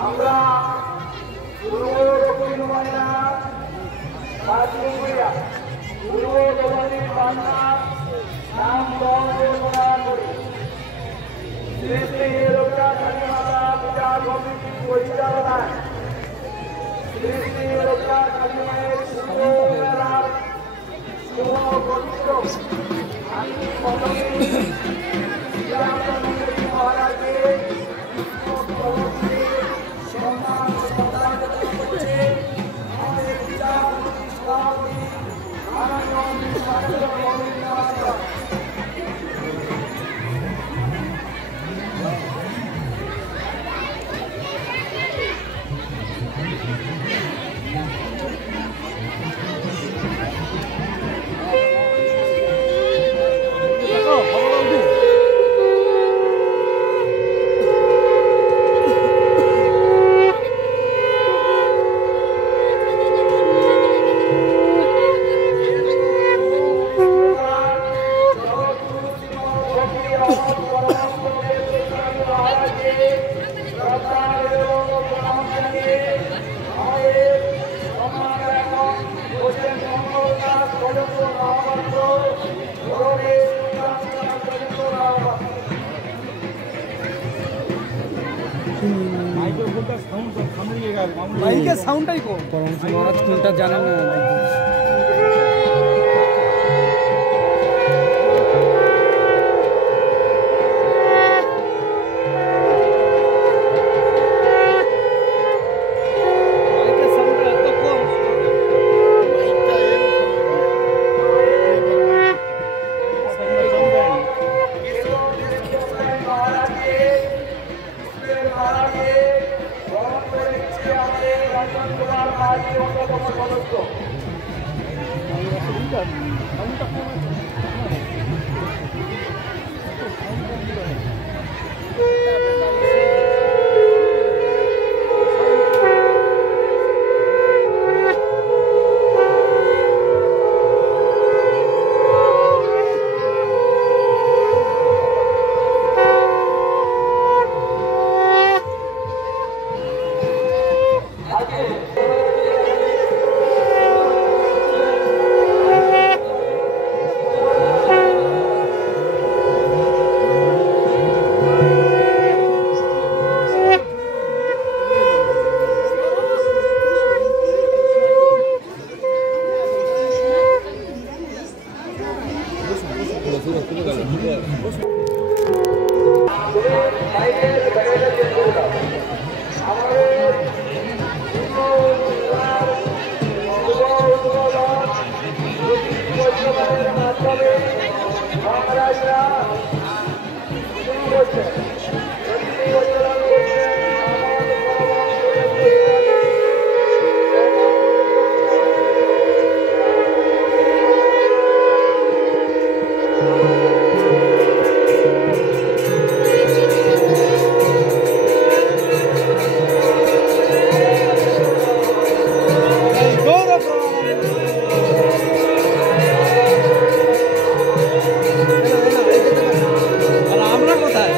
আমরা মাইকের সাউন্ডটাই কম মহারাজ কোনটা জানেন না আমরা কোথায়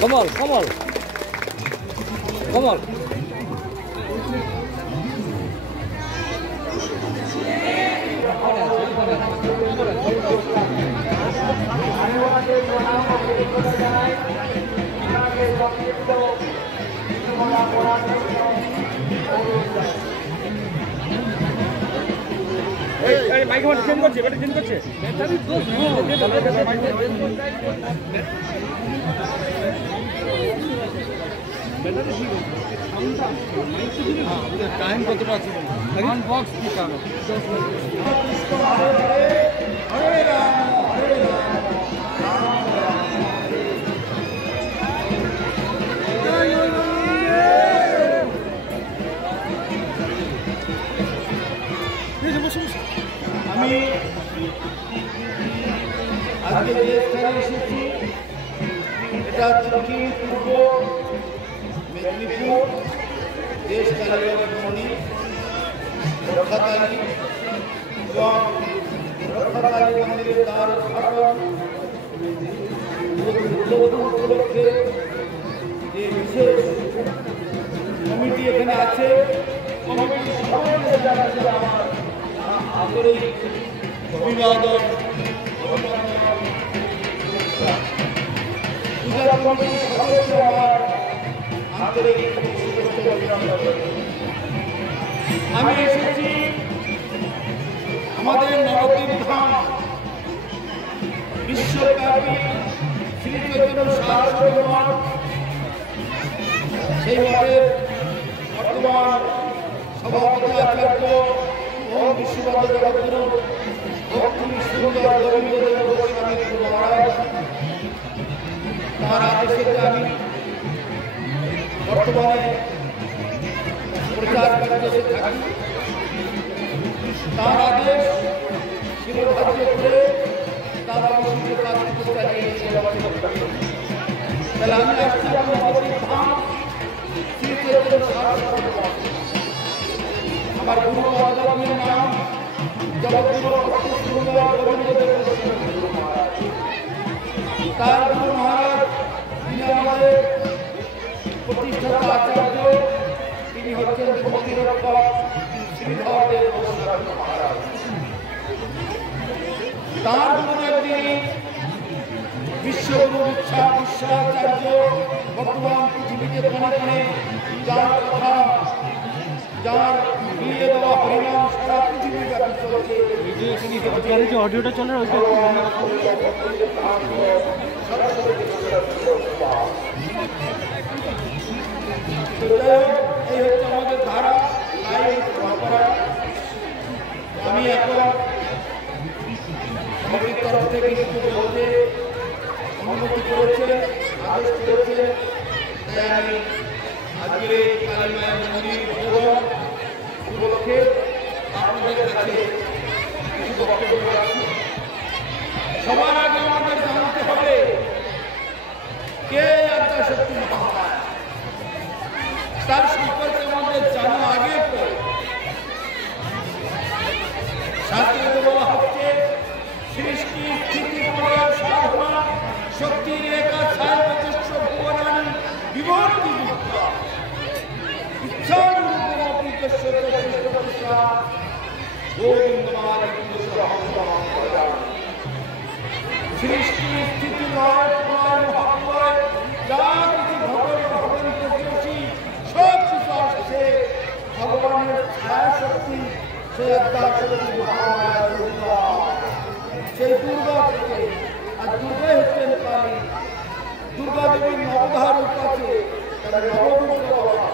কমল কমল কমল মাইক চেঞ্জ করছে ব্যাটারি চেঞ্জ করছে টাইম কতটা আছে বক্স কি কারণ আমি আজকে যে স্থানে এসেছি এটা দক্ষিণ পূর্ব মেদিনীপুর দেশ কালীবাড়ি রক্ষাকালী এবং রক্ষাকালী মন্দিরের দ্বার উদ্ঘাটন উপলক্ষে যে বিশেষ কমিটি এখানে আছে কমিটির সকলকে জানাচ্ছি আমার আন্তরিক অভিবাদন পূজা কমিটির সকলকে আমার আন্তরিক আমি এসেছি আমাদের নবদ্বীপ ধাম বিশ্বব্যাপী শ্রী চৈতন্য সারস্বতী মঠ সেই মঠের বর্তমান সভাপতি আচার্য ও বিশ্ববাদ জগৎগুরু ভক্তি সুন্দর গোবিন্দদেব গোস্বামী মহারাজ তার আদেশে আমি বর্তমানে প্রচার কার্যে থাকি তার আদেশ শিরোধার্য করে তার অবশ্যই কাজ করতে চালিয়েছি তাহলে আমি আসছি নবদ্বীপ ধাম শ্রী চৈতন্য সারস্বতী মঠ আমার গুরু আচার্যের নাম জগৎগুরু ভক্তি সুন্দর গোবিন্দদেব মহারাজ তার গুরু মহারাজ তিনি আমাদের প্রতিষ্ঠাতা আচার্য তিনি হচ্ছেন ভক্তিরক্ষক শ্রীধরদেব গোস্বামী মহারাজ তার গুরুদেব তিনি বিশ্বগুরু বিশ্বাচার্য বর্তমান পৃথিবীতে কোনে যার কথা যার বিয়ে দেওয়া হরিনাম সারা পৃথিবী ব্যাপী চলছে অডিওটা চলে এই হচ্ছে আমাদের ধারা লাইভ পরম্পরা আমি এখন কমিটির তরফ থেকে কিছু বলতে অনুমতি করেছে আদেশ করেছে তাই আমি আজকের এই কালী মায়ের মন্দির ভোজন উপলক্ষে আপনাদের কাছে কিছু বক্তব্য রাখছি সবার আগে আমাদের জানতে হবে কে আদ্যাশক্তি মহামায়া তার সম্পর্কে আমাদের জানা আগে শাস্ত্রে বলা হচ্ছে সৃষ্টি স্থিতি প্রলয় সাধনা শক্তির একা ছায় প্রচেষ্ট ভুবনানি বিবর্তি বিদ্যা ইচ্ছার রূপমপি যস্য চতুষ্ট পুরুষা গোবিন্দমাদি সৃষ্টি স্থিতি লয় প্রলয় মহাপ্রলয় যা কিছু ভগবান প্রতিবেশী সব কিছু আসছে ভগবানের ছায়া শক্তি সেই আদ্যাশক্তি মহামায়া দুর্গা সেই দুর্গা থেকে আর দুর্গাই হচ্ছেন কালী দুর্গা দেবীর নবধার রূপ আছে তার নবদুর্গা বলা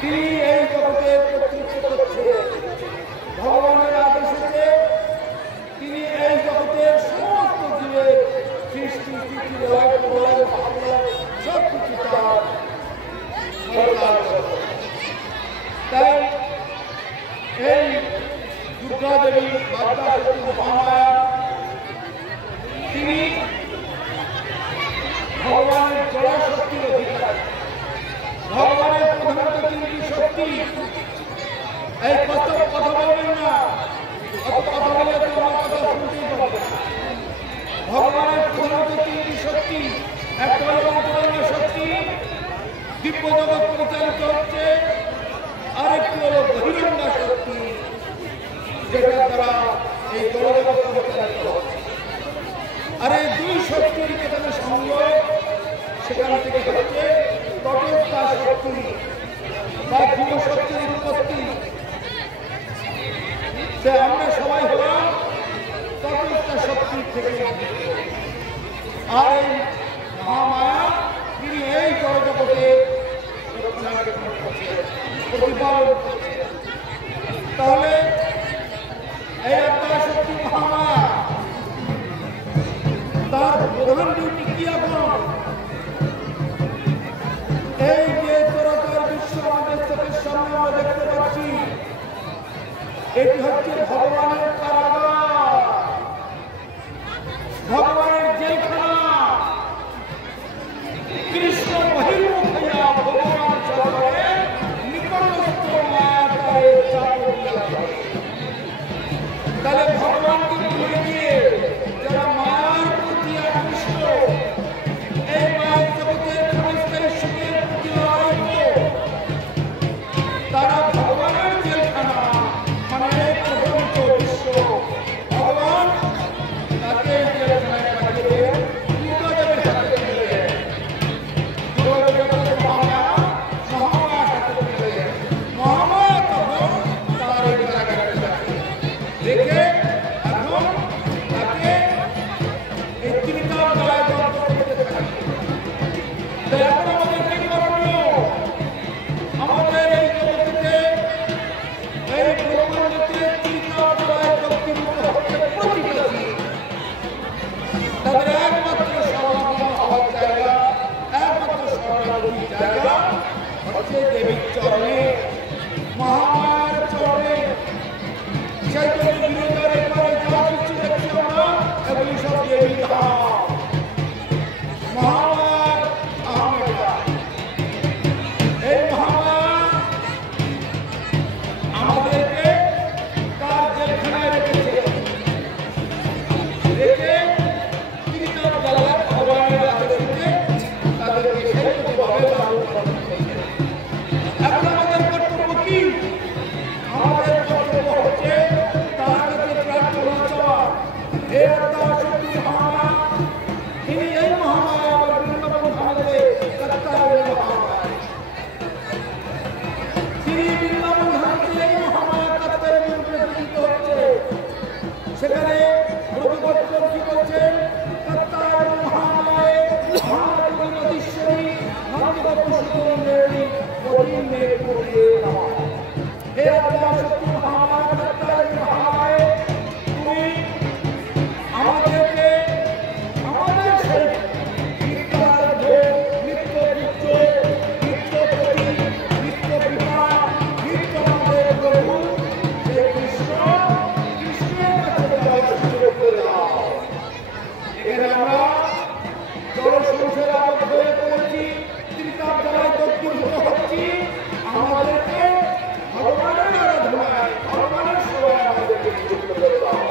তিনি এই জগতে কর্তৃত্ব করছে ভগবানের আদেশে তিনি এই জগতের সমস্ত জীবের সৃষ্টি স্থিতি লয় প্রলয় মহাপ্রলয় সব কিছু তার তাই এই দুর্গা দেবী আদ্যাশক্তি মহামায়া তিনি ভগবানের জড় শক্তির অধিকারী ভগবানের প্রধানত তিনটি শক্তি এই কত কথা বলবেন না অত কথা বলে তোমার কথা শুনতেই পাবে ভগবানের প্রধানত তিনটি শক্তি একটা হলো বহিরঙ্গা শক্তি, যেটা দ্বারা এই জড়জগৎ পরিচালিত হচ্ছে। আর এই দুই শক্তির যেখানে সংযোগ, সেখান থেকে হচ্ছে তটস্থা শক্তি বা জীব শক্তির উৎপত্তি। সে আমরা সবাই হলাম তটস্থা শক্তির থেকে। আর এই মহামায়া তিনি এই জড়জগতে প্রতিপালন করছে। তাহলে এই আত্মা শক্তি মহামায়া, তার প্রধান ডিউটি কি? এখন এই যে চরাচর বিশ্ব আমাদের চোখের সামনে আমরা দেখতে পাচ্ছি, এটি হচ্ছে ভগবানের কারাগার, ভগবানের জেলখানা। কৃষ্ণ বহির্মুখ হইয়া ভগবান চরণে নিকটস্থ মায়াকারে চাপা দিয়াছে। তাহলে ভগবানকে ভুলে গিয়ে যারা মায়ার প্রতি আকৃষ্ট, এই মায়ের জগতের ক্ষণস্থায়ী সুখের প্রতি লালিত, তারা ভগবানের জেলখানা মানে প্রপঞ্চ বিশ্ব, ভগবান তাকে জেলখানায় পাঠিয়ে বিপদের হাতে তুলে দেন। মহামায়া হাতে তুলে দেন। মহামায়া তখন তার এই কারাগারে রেখে এখন তাকে এই ত্রিকাল গলায় দগ্ধ করতে থাকে। তাই এখন আমাদের কি করণীয়? আমাদের এই জগতে, এই ব্রহ্মাণ্ডতে ত্রিকাল গলায় দগ্ধীভূত হচ্ছে প্রতিটা জীব। তাদের একমাত্র শরণাগত হওয়ার জায়গা, একমাত্র শরণাগতির জায়গা হচ্ছে দেবীর চরণে, মহামায়ার চরণে। সেই জন্য বিরোধের পরে যা কিছু দেখছি আমরা, এগুলি সব দেবী ধাম, মহামায়ার আহমেদা। এই মহামায়া আমাদেরকে তার জেলখানায় রেখেছে, রেখে তিনি তার জ্বালায় ভগবানের আদেশে তাদেরকে সেইভাবে লালন পালন করছেন। এখন আমাদের কর্তব্য কি? আমাদের কর্তব্য হচ্ছে তার কাছে প্রার্থনা চাওয়া। হে আত্মা শক্তি মহামায়া, তিনি এই মহামায়া আবার বৃন্দাবন ধামে কাত্তায় মহামায়া, তিনি বৃন্দাবন ধামে এই মহামায়া কাত্তায় রূপে পূজিত হচ্ছে। সেখানে ব্রজবর্তন কি করছেন? কাত্তায় মহামায়ে মহানদীশ্বরী নন্দগোপুষ্করী পরিমে পড়ে নমঃ। হে আত্মা শক্তি মহামায়া কাত্তায় মহামায়ে, তুমি আমাদেরকে আমাদের সেই নিত্যারাধ্য, নিত্য পুত্র, নিত্য পতি, নিত্য পিতা, নিত্য আমাদের প্রভু সেই কৃষ্ণের কাছে যাওয়ার সুযোগ করে দাও। এখানে আমরা জল সংসারে আবদ্ধ হয়ে পড়েছি, ত্রিকাল জ্বালায় দগ্ধীভূত হচ্ছি। আমাদেরকে ভগবানের আরাধনায়, ভগবানের সেবায় আমাদেরকে নিযুক্ত করে দাও।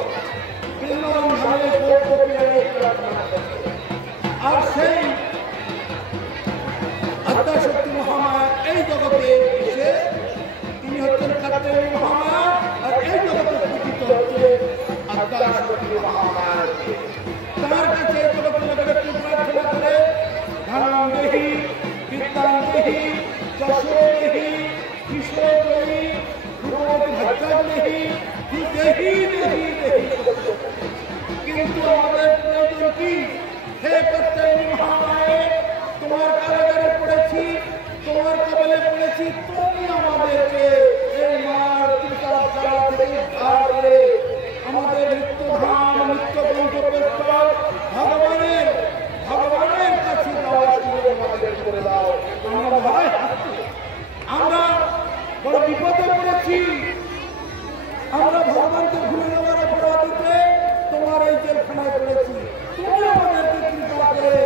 বৃন্দাবন ধামে গোপীরা এই প্রার্থনা করছে। আর সেই আত্মা শক্তি মহামায়া এই জগতে এসে তিনি হচ্ছেন কাত্তায়নী মহামায়া, আর এই জগতে পূজিত হচ্ছে আত্মা শক্তি মহামায়া। তার কাছে এই জগতে ব্যক্তি প্রার্থনা করে, ধনং দেহি, বিদ্যাং দেহি, যশো দেহি, কিশো দেহি, রূপবতী ভাগ্যাং দেহি, হি দেহি দেহি দেহি। কিন্তু আমাদের প্রয়োজন কি? হে কাত্তায়নী মহামায়ে, তোমার কারাগারে পড়েছি, তোমার কবলে পড়েছি, তুমি আমাদেরকে এই মার ত্রিকাল জ্বালা থেকে উদ্ধার করে আমাদের নিত্যধাম, নিত্য গন্তব্যস্থল ভগবানের কাছে যাওয়ার সুযোগ আমাদের করে দাও। আমরা ভয় হাসছি, আমরা বড় বিপদে পড়েছি, আমরা ভগবানকে ভুলে যাওয়ার অপরাধীতে তোমার এই জেলখানায় পড়েছি। তুমি আমাদেরকে কৃপা করে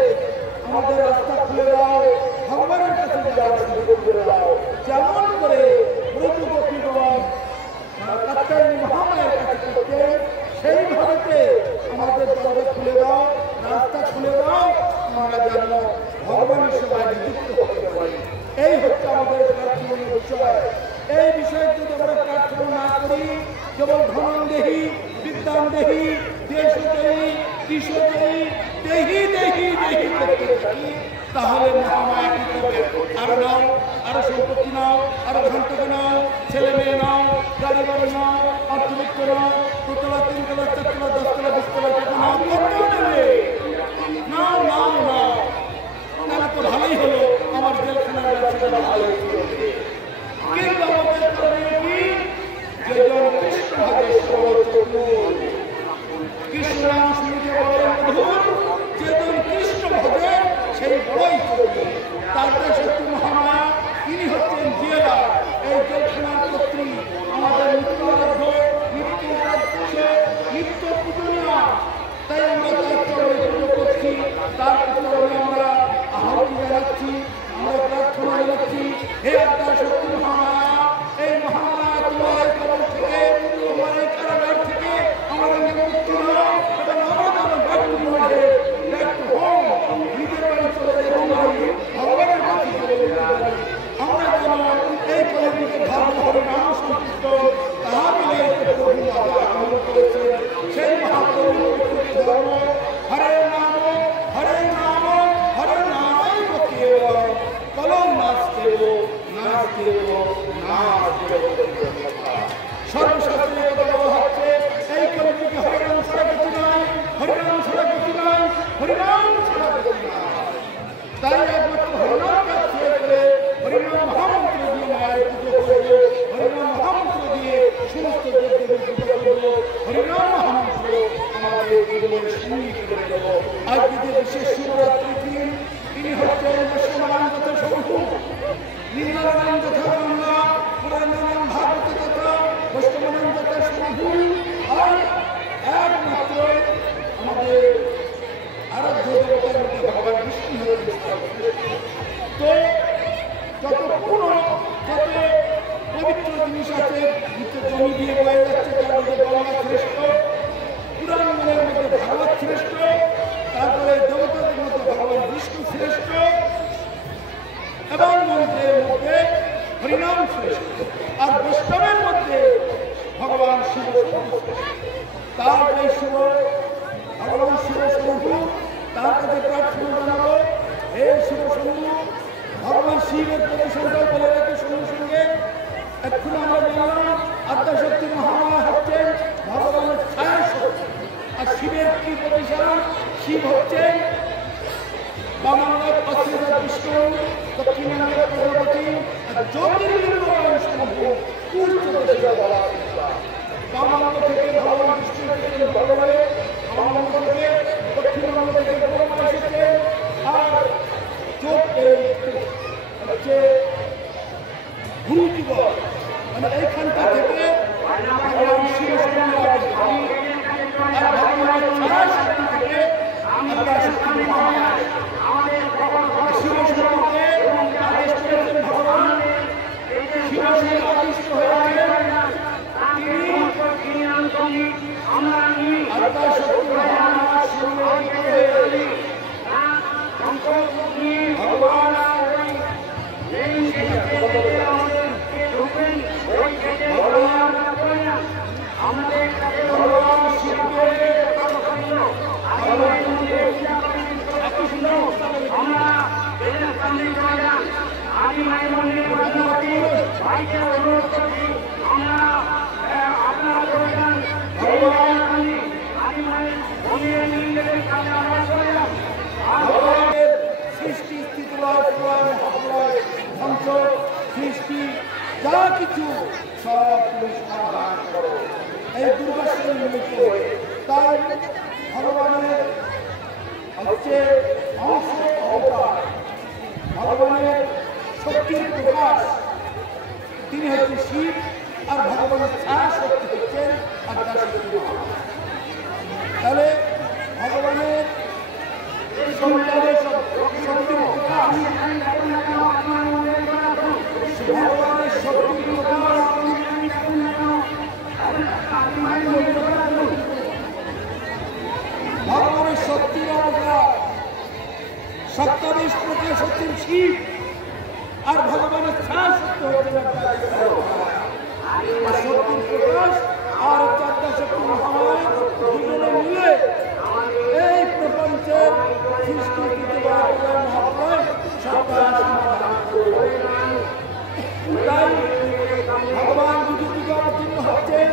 আমাদের রাস্তা খুলে দাও, ভগবানের কাছে যাওয়ার সুযোগ করে দাও। যেমন করে ব্রজগোপীগণ কাত্তায়নী মহামায়ের কাছে করতে, সেইভাবে আমাদের দরজা খুলে দাও, রাস্তা খুলে দাও, আমরা যেন ভগবানের সেবায় নিযুক্ত হতে পারি। এই হচ্ছে আমাদের প্রার্থনীয় বিষয়। এই বিষয়ে যদি আমরা প্রার্থনা না করি, কেবল ধনন দেহি, বিদ্যান দেহি, দেশ দেহি, কৃষ দেহি, দেহি দেহি দেহি করতে থাকি, তাহলে মহামায়া কি করবে? আরো নাও, আরো সম্পত্তি নাও, আরো ঘন্টকে নাও, ছেলে মেয়ে নাও, গাড়ি বাড়ি নাও, অর্থবিত্ত নাও, 2 তলা 3 তলা 4 তলা 10 তলা 20 তলা টাকা নাও, কত নেবে? নাও নাও নাও, তাহলে তো ভালোই হলো, আমার জেলখানার ব্যবসাটা ভালো চলবে। কিন্তু আমাদের করণীয় কি? যেজন কৃষ্ণ ভাবে কৃষ্ণ নাম শুনতে বড় মধুর, যেজন কৃষ্ণ ভজে সেই বড়ই চলবে। তারপরে সত্যি মহামায়া তিনি হচ্ছেন জিয়ারা, এই জেলখানার কর্ত্রী, আমাদের নিত্য আরাধ্য, নিত্য উপাস্য, নিত্য পূজনীয়। তাই আমরা তার চরণে পুজো করছি, তার চরণে আমরা আহতি জানাচ্ছি, আমরা প্রার্থনা জানাচ্ছি। হে আত্মা শক্তি মহামায়া, এই মহামায়া তোমার কবর থেকে, তোমার এই কারাগার থেকে আমাদের মুক্তি দাও এবং আমরা ব্যাক টু মাঠে, ব্যাক টু হোম, নিজের বাড়ি চলে যেতে পারি, ভগবানের কাছে চলে যেতে পারি। আমরা যেন এই কলিযুগে ধর্ম হরিনাম সংকীর্ত তাহা মিলে প্রভু আগমন করেছে। সেই মহাপ্রভু ধর্ম হরে নাম হরে নাম হরে নাম কেবল কলম নাচতেব নাচতেব নাচতেব। সর্বশাস্ত্রে বলা হচ্ছে এই কলিযুগে হরিনাম ছাড়া গতি নাই, হরিনাম ছাড়া গতি নাই, হরিনাম ছাড়া গতি নাই। তাই একমাত্র হরিনাম কাজ করে হরিনাম মহামন্ত্র দিয়ে মায়ের পুজো করবো, হরিনাম মহামন্ত্র দিয়ে সমস্ত দেবদেবীর পুজো করবো, হরিনাম মহামন্ত্র আমাদের জীবনের সঙ্গী করে দেব। আজকে যে বিশেষ শিবরাত্রি দিন, তিনি হচ্ছেন বৈষ্ণবান তথা শম্ভু, নীলারায়ণ তথা গঙ্গা, পুরাণানাম ভাগবত তথা বৈষ্ণবান তথা শম্ভু, আর একমাত্র আমাদের আরাধ্য দেবতার মধ্যে ভগবান বিষ্ণু হলেন। তো যত পুরো যত পবিত্র জিনিস আছে, জমি দিয়ে বয়ে যাচ্ছে, তার মধ্যে গঙ্গা শ্রেষ্ঠ, পুরাণের মধ্যে ভাগবত শ্রেষ্ঠ, তারপরে দেবতাদের মধ্যে ভগবান বিষ্ণু শ্রেষ্ঠ, এবং মন্ত্রের মধ্যে হরিনাম শ্রেষ্ঠ, আর বৈষ্ণবের মধ্যে ভগবান শিব শ্রেষ্ঠ। তার এই শিব ভগবান শিব শম্ভু, তার কাছে প্রার্থনা জানাবো, হে শিব শম্ভু, ভগবান শিবের প্রতিসংখ্যা বলে রেখে সঙ্গে সঙ্গে এক্ষুনি আমরা বললাম আদ্যাশক্তি মহামায়া হচ্ছেন ভগবানের ছায়া শক্তি। আর শিবের কি প্রতিষ্ঠান? শিব হচ্ছেন বামাঙ্গত অশ্রীধর বিষ্ণু, দক্ষিণাঙ্গত প্রজাপতি, আর জ্যোতির্লিঙ্গ শম্ভু পূর্ব বামাঙ্গ থেকে ভগবান বিষ্ণু এসেছেন ভগবানে, বামাঙ্গ থেকে দক্ষিণাঙ্গ থেকে ভগবান এসেছেন, আর হচ্ছে গুরু যুগল, মানে এইখানটা থেকে ভগবান শিব শম্ভু আর ভগবানের ছায়া শক্তি থেকে আদ্যাশক্তি মহামায়া। শিব শম্ভুকে আদেশ করেছেন ভগবান, শিব শম্ভু আদিষ্ট হয়েছেন, তিনি আদ্যাশক্তি মহামায়ার সঙ্গে হয়ে ভগবান সৃষ্টি স্থিতি ধ্বংস সৃষ্টি যা কিছু সব তুমি সমাধান করো এই দুর্গাশ্রী মিলিত হয়ে। তাই ভগবানের হচ্ছে অংশ অবতার, ভগবানের শক্তির প্রকাশ, তিনি হচ্ছেন শিব, আর ভগবানের ছায়া শক্তি হচ্ছেন আদ্যাশক্তি মহামায়া। তাহলে ভগবানের শক্তির প্রকাশ, ভগবানের শক্তির প্রকাশ, ভগবানের শক্তির অবতার 27 প্রকাশ হচ্ছেন শিব, আর ভগবানের ছায়া শক্তি হচ্ছে আর শক্তির প্রকাশ আর হচ্ছে আদ্যাশক্তি মহামায়া দুজনে মিলে এই প্রপঞ্চের সৃষ্টি মহাপ্রলয় সবার সমাধান করবে। তাই ভগবান যুগে যুগে অবতীর্ণ হচ্ছেন।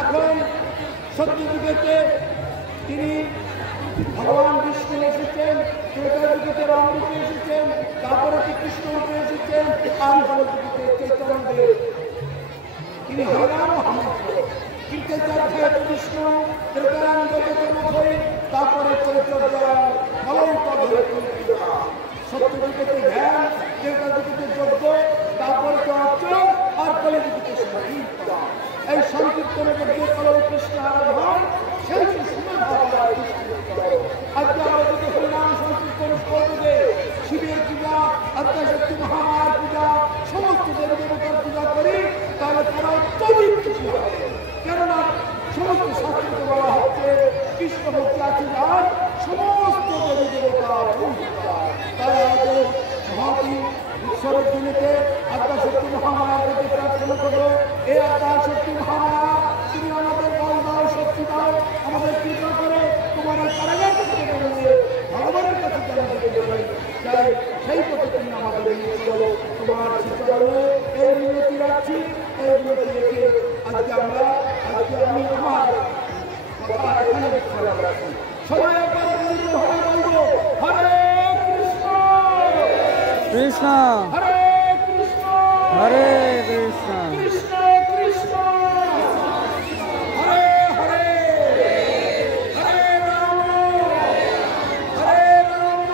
এখন সত্য যুগেতে তিনি ভগবান বিষ্ণু এসেছেন, ত্রেতা যুগেতে রাম রূপে এসেছেন, তারপরে কৃষ্ণ রূপে এসেছেন, আর যুগেতে চৈতন্যদেব তিনি হরিনাম মহামন্ত্র কীর্তন কৃষ্ণ ত্রেতারাম জগৎ তারপরে সত্য যুগেতে ধ্যান, ত্রেতা যুগেতে যজ্ঞ, তারপরে অর্চন আর কলি যুগেতে সংকীর্তন। এই সংকীর্তনের মধ্যে কলম কৃষ্ণ আরাধন সেই আজকে আমরা যদি হরিনাম সংকীর্তন করবে শিবের পূজা, আদ্যাশক্তি মহামায়ার পূজা, সমস্ত দেবী দেবতার পূজা করি তাহলে তারা অত্যধিক খুশি হবে। কেননা সমস্ত শাস্ত্রকে বলা হচ্ছে কৃষ্ণ ভক্তি আছে আর সমস্ত দেবী দেবতার তাই আমাদের মহাতি উৎসবের দিনেতে আদ্যাশক্তি মহামায়ার কাছে প্রার্থনা করবো, এই আদ্যাশক্তি মহামায়া তুমি আমাদের বল দাও, শক্তি দাও, আমাদের কৃপা করে তোমার কারাগার থেকে ভগবানের কাছে চাই সেই পথে তুমি আমাদের চলো। তোমার চিত্রালয়ে এই মিনতি রাখছি, এই মিনতি রেখে আজকে আমি আমার কথা এখানে রাখছি। সবাই একবার বলবো হরে কৃষ্ণ কৃষ্ণ হরে কৃষ্ণ হরে কৃষ্ণ কৃষ্ণ কৃষ্ণ হরে হরে হরে রাম হরে রাম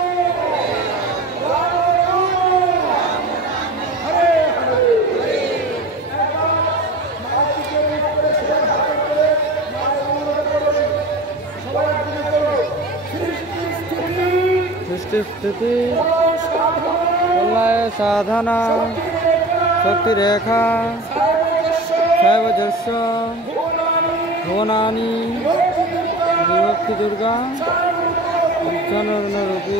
রাম রাম হরে হরে। সৃষ্টি স্থিতি প্রলয় সাধনা শক্তি রেখা শৈবযস্য ভুবনানি বিভক্তি দুর্গা জনরূপী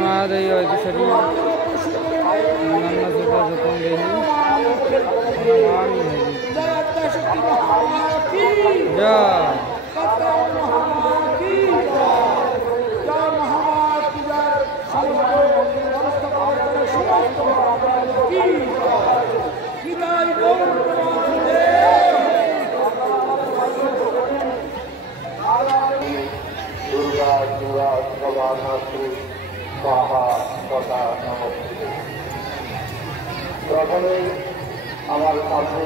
महादेवी প্রথমে আমার কাছে